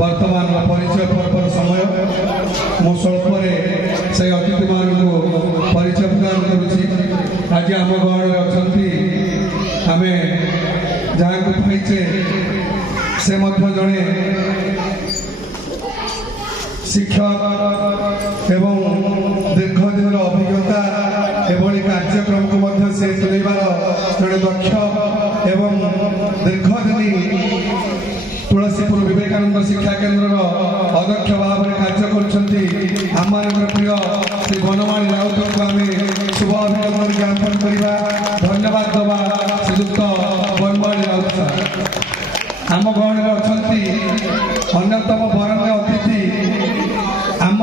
वर्तमान परिचय पर्व समय मो स्वल्पे से अतिथि मान परिचय प्रदान करुच्ची। आज आम गहण अच्छा आम जहाँ को पाइचे से जड़े शिक्षक एवं दीर्घ दिन अभिज्ञता एभली कार्यक्रम को से तुलैबार जड़े दक्ष एवं दीर्घ दिन तुलसीपुर विवेकानंद शिक्षा केन्द्र अध्यक्ष भाव में कार्य करम प्रिय श्री बनमाली राउत को आम शुभ अभिनंदन ज्ञापन करवा धन्यवाद दवा श्रीजुक्त बनमाली राउत साहब। आम गहण अच्छा अन्यतम बरण्य अतिथि आम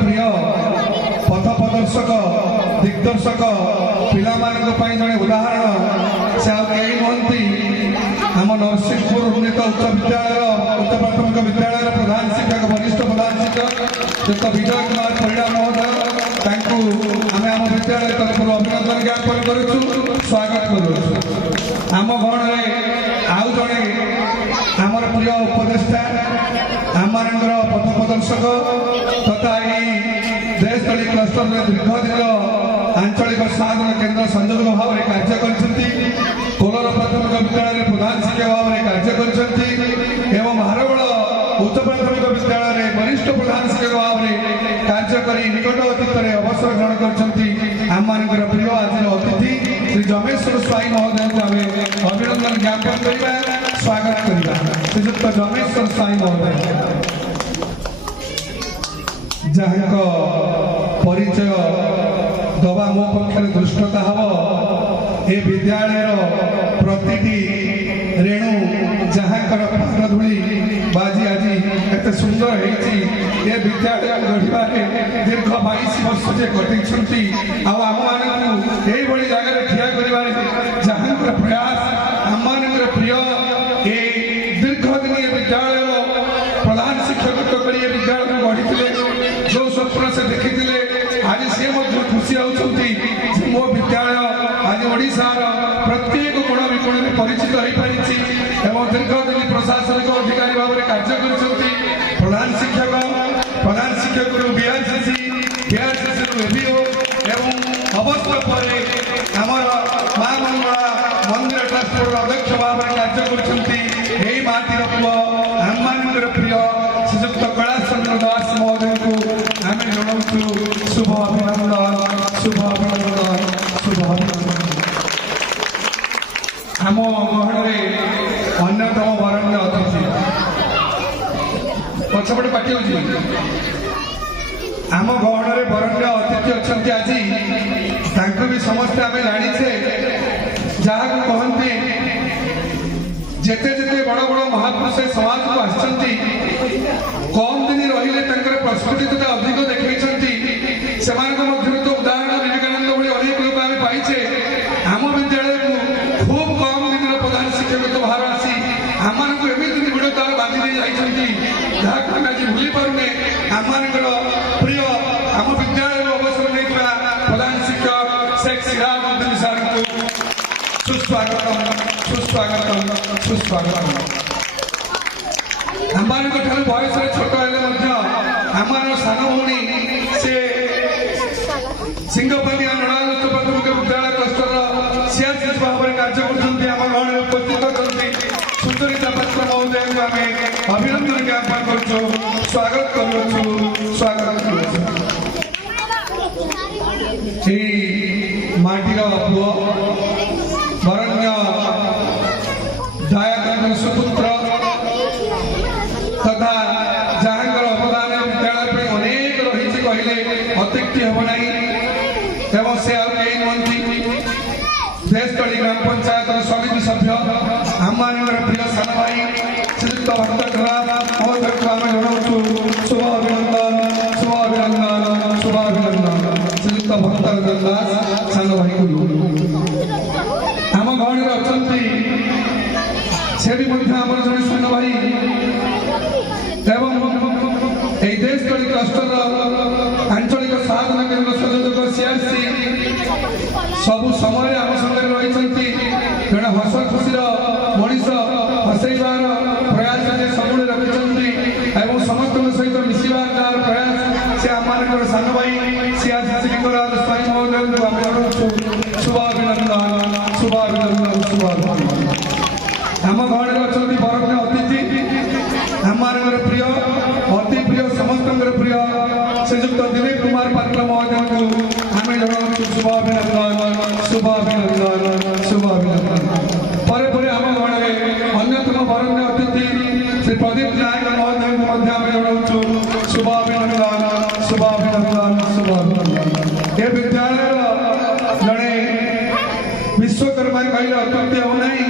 प्रिय पथ प्रदर्शक दिग्दर्शक पिला जड़े उदाहरण से आई नुहति आम नरसिंहपुर उन्नीत उच्च विद्यालय उच्च प्राथमिक विद्यालय प्रधान शिक्षक वरिष्ठ प्रधान शिक्षक युक्त विजय कुमार परिड़ा महोदय आम आम विद्यालय तरफ अभिनंदन ज्ञापन करुचु स्वागत करुचु। आम गहण आउ जड़े आमर प्रिय उपदेष्टा आम पथ प्रदर्शक तथा देशतली क्लस्टर में दीर्घ दिन आंचलिक साधन केन्द्र संयोजक भाव में कार्य करछंती। कोलर प्राथमिक विद्यालय प्रधान शिक्षक भाव में कार्य करछंती एवं हारबड़ उच्च प्राथमिक विद्यालय वरिष्ठ प्रधान शिक्षक भाव में कार्य करी निकट अतीत में अवसर ग्रहण करछंती। आम प्रिय आज अतिथि श्री जमेश्वर स्वाई महोदय को आम अभिनंदन ज्ञापन करवा स्वागत करवा। श्रीजुक्त जमेश्वर स्वाई महोदय जहाँ परिचय दबा मो पक्षर दृष्टता हम ए विद्यालय प्रतिटी रेणु जहाँ पादधूली बाजी आज एत सुंदर होती ए विद्यालय गढ़वे दीर्घ 22 वर्ष से कटि आम यही जगह ठिया कर जहाँ प्रयास आम प्रिय ए दीर्घ दिन विद्यालय प्रधान शिक्षक कर विद्यालय गढ़ी जो स्वप्न से देखी आज सी खुशी होती मो विद्यालय आज ओडिशार प्रत्येक कोण विकोण में परिचित हो पारी एवं दीर्घ दिन प्रशासनिक अधिकारी भाव में कार्य कर प्रधान शिक्षक बीआरसीसी एबीओ एवं अवसर पर आमर माँ मंगला मंदिर ट्रांसपोर्ट अध्यक्ष भाव में कार्य कर माटीर पुआ आम प्रिय श्रीजुक्त कैलाश चंद्र दास महोदय को आम जनाऊँ शुभ अभिनंदन शुभ अभिनंदन शुभ अभिनंदन। आम गहण अन्यतम बरण्य अतिथि पछपटे पार्टी हो आम गहण बरण्य अतिथि अच्छा आज भी समस्ते आम जाचे जहाँ कहते जेते जेते बड़ बड़ महापुरुष समाज को आसती कम दिन रही प्रस्तुति अधिक देखते से उदाहरण विवेकानंद भाई अनेक लोग आम पाइचे आम विद्यालय को खूब कम दिन प्रधान शिक्षक भार आसी आम एमती भिड़ तार बांधि जाती जहाँ आज भूली पारे आम प्रिय आम विद्यालय अवसर नहीं प्रधान शिक्षक शेख सिराजुद्दीन सार को सुस्वागत सुस्वागत सुस्वागत। आम बयस छोट आम सान भौणी से सिंगपति नड़ाल उच्च प्राथमिक विद्यालय क्लस्टर सीआरसीएस भाव में कार्य करम गहण उपस्थित अच्छी सुचरिता पात्र महोदय को आम अभिनंदन ज्ञापन करुँ स्वागत करुँ स्वागत करुँ। माटीर पुओ बरण्य दयानंद सुपुत्र तथा जहाँ अवदान विद्यालय अनेक रही कहले अत्युक्ति हम ना एवं से आई नुहति देशतली ग्राम पंचायत समिति सभ्य आम प्रिय सान भाई श्रीयुक्त भक्त महोदय को आम जनाऊँ शुभ अभिनंदन शुभ अभिनंदन शुभ अभिनंदन। श्रीयुक्त भक्त दास सान भाई को आम गहण अच्छा से आम जड़े सान भाई एवं देशतली क्लस्टर आंचलिक साधन केन्द्र संयोजक सीआरसी सबु समय आम संगे रही जड़े हस खुशी मनीष हसैबार प्रयास श्री प्रदीप नायक महोदय को मध्य में जनाऊँ शुभाभिनंदन शुभाभिनंदन शुभाभिनंदन ये विद्यालय जड़े विश्वकर्मा कहले अत्युक्ति हो नहीं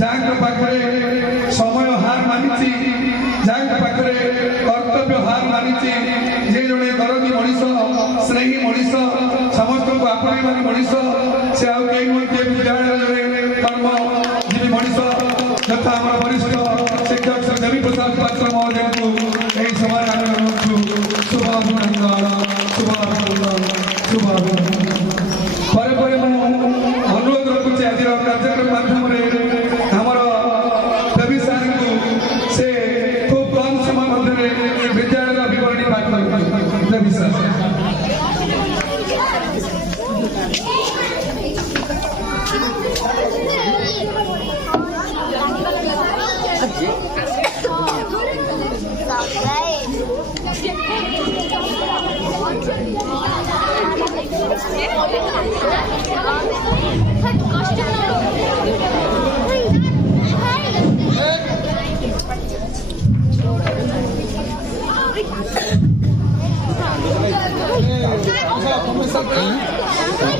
जहाँ पाखे समय हार मानी जहाँ पाखे कर्तव्य हार मानी जे जड़े दरदी मनीष स्नेही मनीष समस्त को आपणाई मनीष से आउ कई विद्यालय कर्मजीवी मनीष तथा आम वरिष्ठ शिक्षक श्री देवी प्रसाद पात्र महोदय को यही समय शुभाभिनंदन शुभाभिनंदन शुभाभिनंदन पर अनुरोध रखुचे आज कार्यक्रम माध्यम आमर देवी सार को से खूब कम समय मध्य विद्यालय विवरणी पाठ कर देवी सार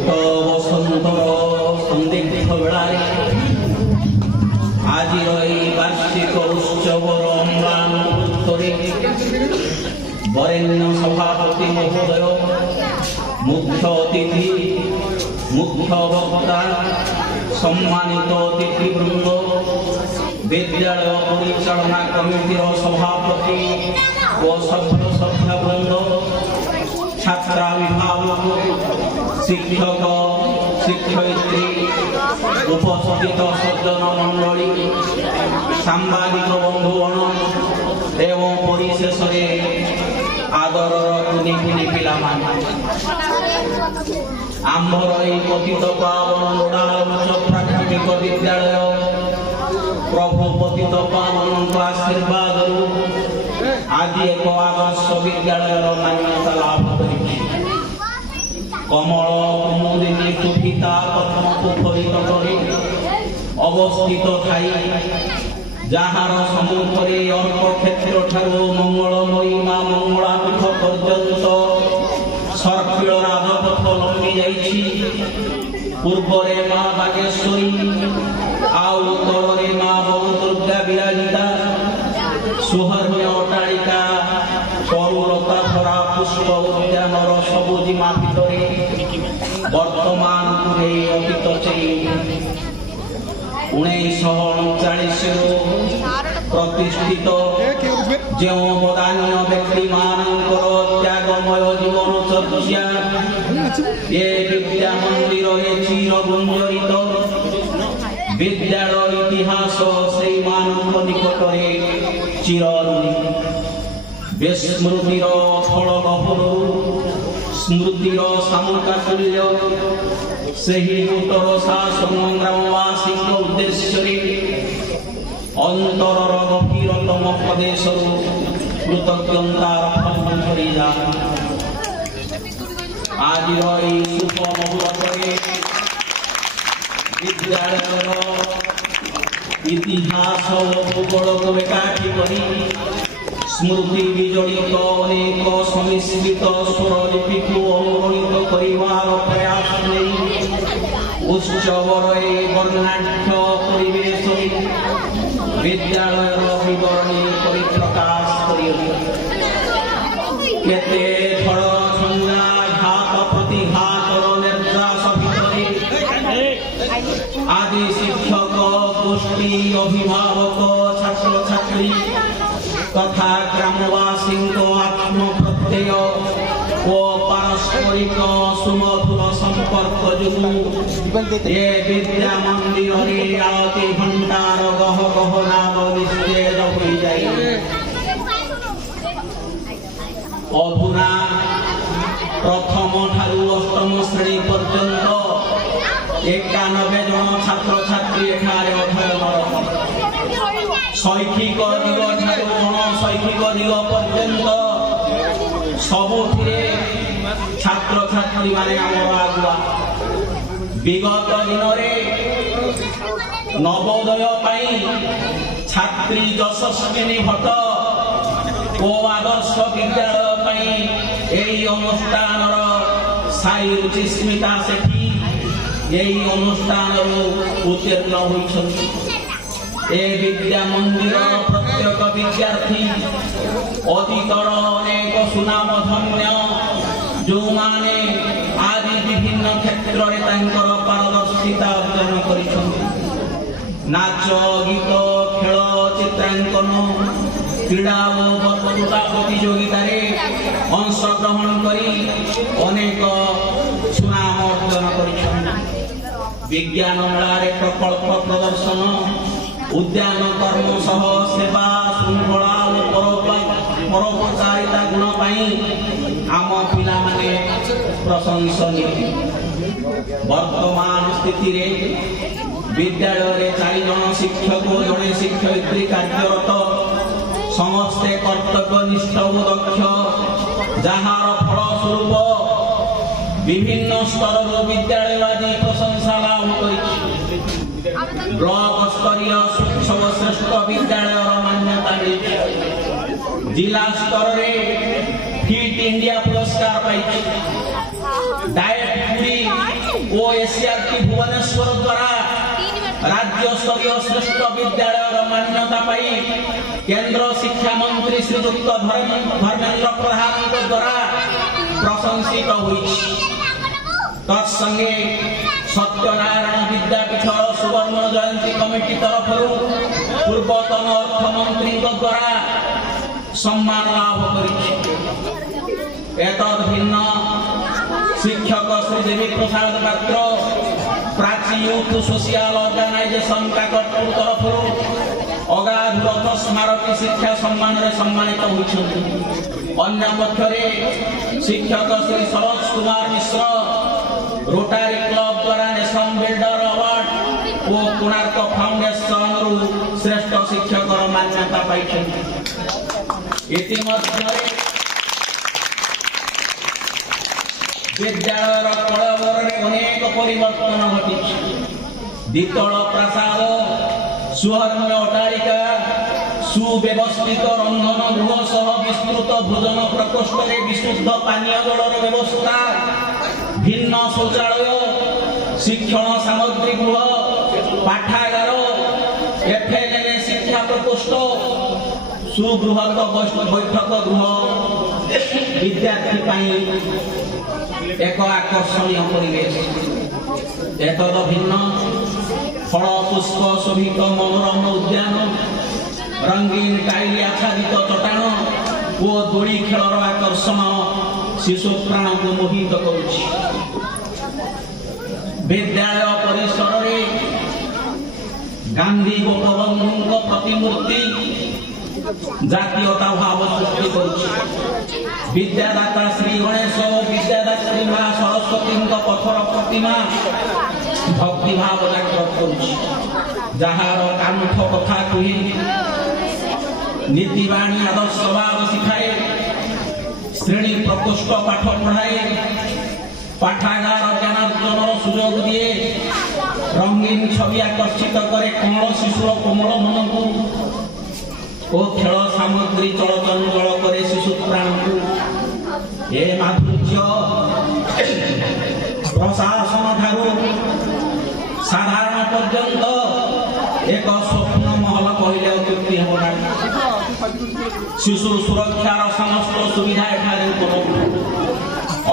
বসন্তর সন্দিগ্ধ বেড়ায় আজির এই বার্ষিক উৎসবর অম্লান উত্তরে বরেণ্য সভাপতি মহোদয় মুখ্য অতিথি মুখ্য বক্তা সম্মানিত অতিথিবৃন্দ বিদ্যালয় পরিচালনা কমিটির সভাপতি ও সভ্যবৃন্দ ছাত্রাভিভাবক শিক্ষক শিক্ষয়িত্রী উপস্থিত সজ্জন মণ্ডলী সাংবাদিক বন্ধুগণ এবং পরিশেষে আদরর কুনি কুনি পিলামানে আম্ভর এই পতিত পাবন লোড়াল উচ্চ প্রাথমিক বিদ্যালয় প্রভু পতিত পাবনଙ୍କ আশীর্বাদରୁ ଆଜି ଏକ ଆଦର୍ଶ ବିଦ୍ୟାଳୟର ମାନ୍ୟତା ଲାଭ କରିଛି। କମଳ କୁମୁଦିନୀ ସୁଭିତା ପଦ୍ମ ପୋଖରୀ ତଟରେ ଅବସ୍ଥିତ ଥାଇ ଯାହାର ସମ୍ମୁଖରେ ଅର୍କ କ୍ଷେତ୍ର ଠାରୁ ମଙ୍ଗଳମୟୀ ମା ମଙ୍ଗଳାପୀଠ ପର୍ଯ୍ୟନ୍ତ ସର୍କିଳ ରାଜପଥ ଲମ୍ବି ଯାଇଛି। ପୂର୍ବରେ ମା ବାଗେଶ୍ୱରୀ ଆଉ ଉତ୍ତରରେ ମା ବହୁଦୁର୍ଗା ବିରାଜିତା ସୁହର୍ଣ୍ୟ ଅଟ୍ଟାଳିକା ତରୁଲତା ଭରା ପୁଷ୍ପ ଉଦ୍ୟାନର ସବୁଜିମା ଭିତରେ ବର୍ତ୍ତମାନ ନେଇ ଅତୀତ ଚେଇ 1939ରୁ ପ୍ରତିଷ୍ଠିତ ଯେଉଁ ବଦାନ୍ୟ ବ୍ୟକ୍ତିମାନଙ୍କର ତ୍ୟାଗମୟ ଜୀବନ ଚର୍ଚ୍ଚା ଏ ବିଦ୍ୟା ମନ୍ଦିରରେ ଚିର ଗୁଞ୍ଜରିତ ବିଦ୍ୟାଳୟ ଇତିହାସ ସେଇମାନଙ୍କ ନିକଟରେ ଚିରଋଣୀ। ବିସ୍ମୃତିର ଫଳ ଗହନରୁ ସ୍ମୃତିର ସାମୁକାତୁଲ୍ୟ ସେହି ନୂତନ ସଂଗ୍ରାମବାସୀଙ୍କ ଉଦ୍ଦେଶ୍ୟରେ ଅନ୍ତରର ଗଭୀରତମ ପ୍ରଦେଶରୁ କୃତଜ୍ଞତା ଅର୍ପଣ କରିଯା। ଆଜିର ଏହି ଶୁଭ ମୁହୂର୍ତ୍ତରେ ବିଦ୍ୟାଳୟର ଇତିହାସ ଓ ଭୂଗୋଳକୁ ଏକାଠି କରି ସ୍ମୃତି ବିଜଡ଼ିତ ଅନେକ ସମିଶ୍ରିତ ସ୍ୱରଲିପିକୁ ଅନୁରଣିତ କରିବାର ପ୍ରୟାସ ନେଇ ଉତ୍ସବର ଏହି ବର୍ଣ୍ଣାଢ୍ୟ ପରିବେଶରେ ବିଦ୍ୟାଳୟର ବିବରଣୀ ପରିପ୍ରକାଶ କରିଅଛି। କେତେ ଝଡ଼ ଝଞ୍ଜା ଘାତ ପ୍ରତିଘାତର ନିର୍ଯାସ ଭିତରେ ଆଜି ଶିକ୍ଷକ ଗୋଷ୍ଠୀ ଅଭିଭାବକ ଛାତ୍ରଛାତ୍ରୀ तथा ग्रामवासीଙ୍କ आत्मप्रत्यय ଓ ପାରସ୍ପରିକ ସୁମଧୁର ସମ୍ପର୍କ ଯୋଗୁଁ ଏ ବିଦ୍ୟା ମନ୍ଦିରରେ ଆଳତି ଘଣ୍ଟାର ଗହ ଗହ ନାଦ ନିସ୍ତେଜ ହୋଇଯାଏ। ଅଧୁନା ପ୍ରଥମ ଠାରୁ ଅଷ୍ଟମ ଶ୍ରେଣୀ ପର୍ଯ୍ୟନ୍ତ 91 ଜଣ ଛାତ୍ରଛାତ୍ରୀ ଏଠାରେ ଅଧ୍ୟୟନରତ। ଶୈକ୍ଷିକ ଦିଗ ଠାରୁ ଗଣଶୈକ୍ଷିକ ଦିଗ ପର୍ଯ୍ୟନ୍ତ ସବୁଥିରେ ଛାତ୍ରଛାତ୍ରୀମାନେ ଆମର ଆଗୁଆ। ବିଗତ ଦିନରେ ନବୋଦୟ ପାଇଁ ছাত্রী যশস্বিনী ভট্ট ও আদর্শ বিদ্যালয় ପାଇଁ এই অনুষ্ঠানର ସାଇ ରୁଚିସ୍ମିତା ସେଠୀ এই অনুষ্ঠানରୁ ଉତ୍ତୀର୍ଣ୍ଣ ହୋଇଛନ୍ତି। ଏ ବିଦ୍ୟା ମନ୍ଦିର ପ୍ରତ୍ୟେକ ବିଦ୍ୟାର୍ଥୀ ଅତୀତର ଅନେକ ସୁନାମ ଧନ୍ୟ ଯେଉଁମାନେ ଆଜି ବିଭିନ୍ନ କ୍ଷେତ୍ରରେ ତାଙ୍କର ପାରଦର୍ଶିତା ଅର୍ଜନ କରିଛନ୍ତି। ନାଚ ଗୀତ ଖେଳ ଚିତ୍ରାଙ୍କନ କ୍ରୀଡ଼ା ଓ ବକ୍ତୃତା ପ୍ରତିଯୋଗିତାରେ ଅଂଶଗ୍ରହଣ କରି ଅନେକ ସୁନାମ ଅର୍ଜନ କରିଛନ୍ତି। ବିଜ୍ଞାନ ମେଳାରେ ପ୍ରକଳ୍ପ ପ୍ରଦର୍ଶନ ଉଦ୍ୟାନ କର୍ମ ସହ ସେବା ଶୃଙ୍ଖଳା ଓ ପରୋପକାରିତା ଗୁଣ ପାଇଁ ଆମ ପିଲାମାନେ ପ୍ରଶଂସନୀୟ। ବର୍ତ୍ତମାନ ସ୍ଥିତିରେ ବିଦ୍ୟାଳୟରେ 4 ଜଣ ଶିକ୍ଷକ ଓ ଜଣେ ଶିକ୍ଷୟିତ୍ରୀ କାର୍ଯ୍ୟରତ। ସମସ୍ତେ କର୍ତ୍ତବ୍ୟନିଷ୍ଠ ଓ ଦକ୍ଷ, ଯାହାର ଫଳସ୍ୱରୂପ ବିଭିନ୍ନ ସ୍ତରରୁ ବିଦ୍ୟାଳୟ ଆଜି ପ୍ରଶଂସା ଲାଭ କରିଛି। ବ୍ଲକ ସ୍ତରୀୟ ସର୍ବଶ୍ରେଷ୍ଠ ବିଦ୍ୟାଳୟର ମାନ୍ୟତା ମିଳିଛି। ଜିଲ୍ଲା ସ୍ତରରେ ଫିଟ୍ ଇଣ୍ଡିଆ ପୁରସ୍କାର ପାଇଛି। ଡାଏଟ୍ ପୁରୀ ଓ ଏସିଆର୍ଟି ଭୁବନେଶ୍ୱର ଦ୍ୱାରା राज्य स्तरीय श्रेष्ठ विद्यालय मान्यता पाई केंद्र शिक्षा मंत्री श्रीयुक्त धर्मेंद्र प्रधान द्वारा प्रशंसित हुई। तत्संगे सत्यनारायण विद्यापीठ सुवर्ण जयंती कमिटी तरफ पूर्वतन अर्थमंत्री द्वारा सम्मान लाभ कर भिन्न शिक्षक Shri Devi Prasad Patra Prachi youth social organisation Kakatpur तरफ अगाध रथ स्मारकी शिक्षा सम्मान सम्मानित होइछन्ति। अन्य पक्षरे शिक्षक श्री सरोज कुमार मिश्र रोटारी क्लब द्वारा नेशन बिल्डर अवार्ड और कोणार्क फाउंडेशन श्रेष्ठ शिक्षक मान्यता पाइछन्ति। इतिमध्ये विद्यालय कलवर अनेक परिवर्तन घटी। द्वितल प्रासाद सुहर्म्य अट्टालिका सुव्यवस्थित रंधन गृह सह विस्तृत भोजन प्रकोष्ठ में विशुद्ध पानीय जलर व्यवस्था भिन्न शौचालय शिक्षण सामग्री गृह पाठागार एफएलएन शिक्षा प्रकोष्ठ सुगृहत बैठक गृह विद्यार्थी एक आकर्षणीय परिवेश। एतद भिन्न फल पुष्प शोभित मनोरम उद्यान रंगीन टाइल आच्छादित चट्टाण और दोड़ी खेलर आकर्षण शिशु प्राण को मोहित करुछि। विद्यालय परिसर में गांधी गोपबंधु प्रतिमूर्ति जातीयता भाव सृष्टि करुछि। विद्यादाता श्री गणेश और विद्यादात्री मां सरस्वती पथर प्रतिमा भक्ति भाव जागृत करुछि। जार कांठ कथा कही नीतिवाणी आदर्शवाद शिखाए श्रेणी प्रकोष्ठ पाठ पढ़ाए पाठागार ज्ञानार्जन सुजोग दिए रंगीन छवि आकर्षित करे कमल शिशुर कोमल मन को और खेल सामग्री चलचंचल करे शिशु प्राण को। ये माधुर्य प्रशासन ठारू साधारण पर्यंत एक स्वप्न महल कहले अत्युक्ति हेब ना। शिशु सुरक्षार समस्त सुविधा एठारे उपलब्ध।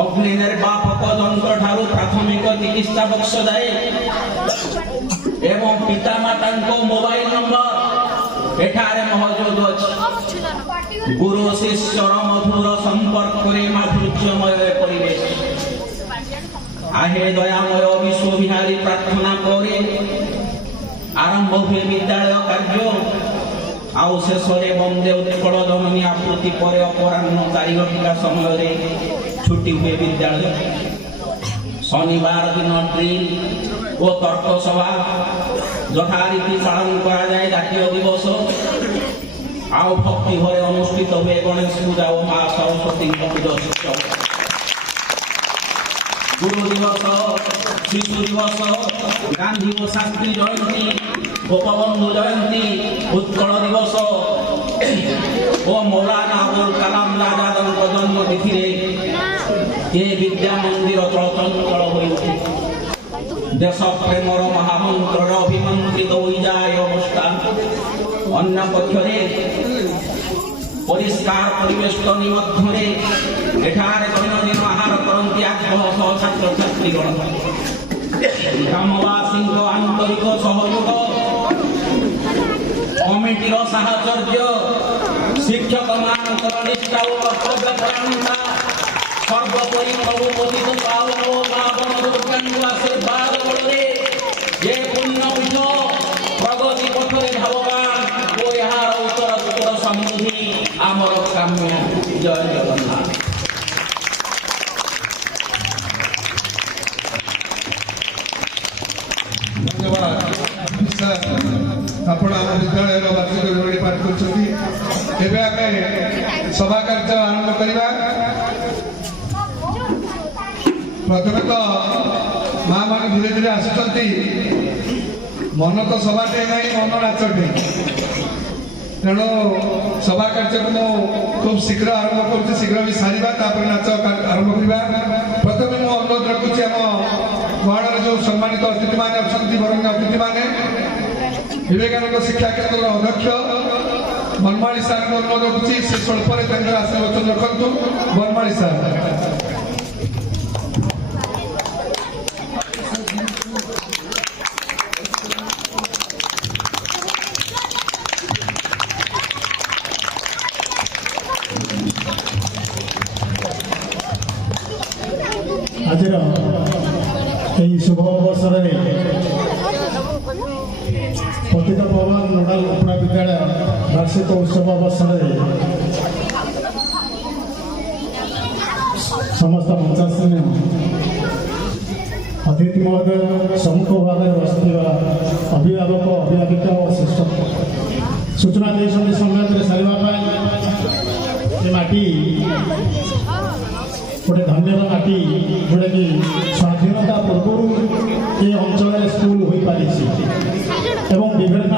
अग्नि निर्वापक यंत्र ठारू प्राथमिक चिकित्सा बक्स जाए एवं पितामाता मोबाइल नंबर एठारे मौजूद अछि। गुरु शिष्यर मधुर संपर्क रे माधुर्यमय परिवेश। आहे दयामय विश्वविहारी प्रार्थना करे आरंभ हुए विद्यालय कार्य आउ शेष वंदे उत्कल जननी आपूर्ति पर अपराह्न 4 घंटा समय छुट्टी हुए विद्यालय। शनिवार दिन ड्रिल और तर्क सभा यथारीति पालन करा जाए। जातीय दिवस आउ भक्ति भरे अनुष्ठित हुए गणेश पूजा और मां सरस्वती पूजा उत्सव। गुरु दिवस शिशु दिवस गांधी और शास्त्री जयंती গোপবন্ধু জয়ন্তী, উৎকল দিবস ও মৌলানা আবুল কালাম আজাদଙ୍କ জন্মতিথিরে এ বিদ্যা মন্দির চଳচঞ্চଳ হয়ে ওঠে। দেশ প্রেমর মহামন্ত্রর অভিমন্ত্রিত হয়ে যায় অবস্থান। অন্য পক্ষরে পরিষ্কার পরিবেষ্টনী মধ্যে এখানে দৈনন্দিন আহার করନ୍ତି 800 ছাত্রছাত্রীগণ। গ্রামবাসীଙ୍କ আন্তরিক সহযোগ, কমিটির সাহচর্য, শিক্ষকମାନଙ୍କର নিষ্ঠা ও কর্তব্য পরায়ণতা, সর্বোপরি প্রভু পতিত পাবন ও পাবন দুর্গাଙ୍କ আশীর্বাদ বଳରେ যে পুণ্যপীঠ প্রগতি পথরে ধাববান ও এହାର উত্তরোত্তর সমৃদ্ধি ଆମର କାମ୍ୟ। ଜୟ ଜଗନ୍ନାଥ। ଧନ୍ୟବାଦ ସାର୍, ଆପଣ ଆମ ବିଦ୍ୟାଳୟର ବାର୍ଷିକ ବିବରଣୀ ପାଠ କରୁଛନ୍ତି। ଏବେ ଆମେ ସଭା କାର୍ଯ୍ୟ ଆରମ୍ଭ କରିବା। ପ୍ରଥମେ ତ ମା ମାନେ ଧୀରେ ଧୀରେ ଆସୁଛନ୍ତି। ମନ ତ ସଭାଟେ ନାହିଁ, ମନ ନାଚଟେ। ତେଣୁ ସଭା କାର୍ଯ୍ୟକୁ ମୁଁ ଖୁବ୍ ଶୀଘ୍ର ଆରମ୍ଭ କରୁଛି। ଶୀଘ୍ର ବି ସାରିବା, ତାପରେ ନାଚ ଆରମ୍ଭ କରିବା। ପ୍ରଥମେ ମୁଁ ଅନୁରୋଧ ରଖୁଛି ଆମ ମହାଣରେ ଯେଉଁ ସମ୍ମାନିତ ଅତିଥିମାନେ ଅଛନ୍ତି, ବରଣୀୟ ଅତିଥିମାନେ, ବିବେକାନନ୍ଦ ଶିକ୍ଷା କେନ୍ଦ୍ରର ଅଧ୍ୟକ୍ଷ ବନମାଳୀ ସାର୍ଙ୍କୁ ଅନୁରୋଧ ରଖୁଛି ସେ ସ୍ୱଳ୍ପରେ ତାଙ୍କର ଆଶୀର୍ବାଦ ରଖନ୍ତୁ। ବନମାଳୀ ସାର୍। ଆଜିର ଏହି ଶୁଭ ଅବସରରେ ପତିତ ପାବନ ନୋଡାଲ ଉପ୍ରା ବିଦ୍ୟାଳୟ ବାର୍ଷିକ ଉତ୍ସବ ଅବସରରେ ସମସ୍ତ ମଞ୍ଚାସୀନ ଅତିଥି ମହୋଦୟ, ସମ୍ମୁଖ ଭାଗରେ ବସିଥିବା ଅଭିଭାବକ, ଅଭିଭାବିକା ଓ ଶିକ୍ଷକ ସୂଚନା ଦେଇଛନ୍ତି ସଂଗ୍ରାମରେ ସାରିବା ପାଇଁ। ଏ ମାଟି ଗୋଟେ ଧନ୍ୟର ମାଟି, ଯେଉଁଟାକି ସ୍ୱାଧୀନତା ପୂର୍ବରୁ ଏ ଅଞ୍ଚଳରେ ସ୍କୁଲ ହୋଇପାରିଛି ଏବଂ ବିଭିନ୍ନ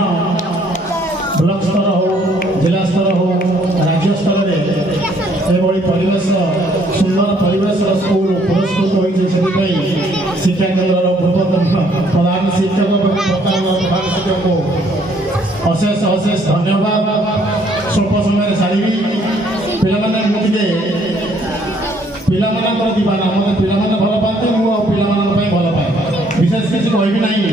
ବ୍ଲକ ସ୍ତର ହେଉ, ଜିଲ୍ଲା ସ୍ତର ହେଉ, ରାଜ୍ୟ ସ୍ତରରେ ଏଭଳି ପରିବେଶ, ସୁନ୍ଦର ପରିବେଶର ସ୍କୁଲ ପୁରସ୍କୃତ ହୋଇଛି। ସେଥିପାଇଁ ଶିକ୍ଷା କେନ୍ଦ୍ରର ପୂର୍ବତନ ପ୍ରଧାନ ଶିକ୍ଷକ ଏବଂ ବର୍ତ୍ତମାନ ପ୍ରଧାନ ଶିକ୍ଷକଙ୍କୁ ଅଶେଷ ଅଶେଷ ଧନ୍ୟବାଦ। ସ୍ୱଳ୍ପ ସମୟରେ ସାରିବି। ପିଲାମାନେ ମୁଁ ଟିକେ ପିଲାମାନଙ୍କର ଦିବାନା, ମୋତେ ପିଲାମାନେ ଭଲ ପାଆନ୍ତି, ମୁଁ ଆଉ ପିଲାମାନଙ୍କ ପାଇଁ ଭଲ ପାଏ। ବିଶେଷ କିଛି କହିବି ନାହିଁ।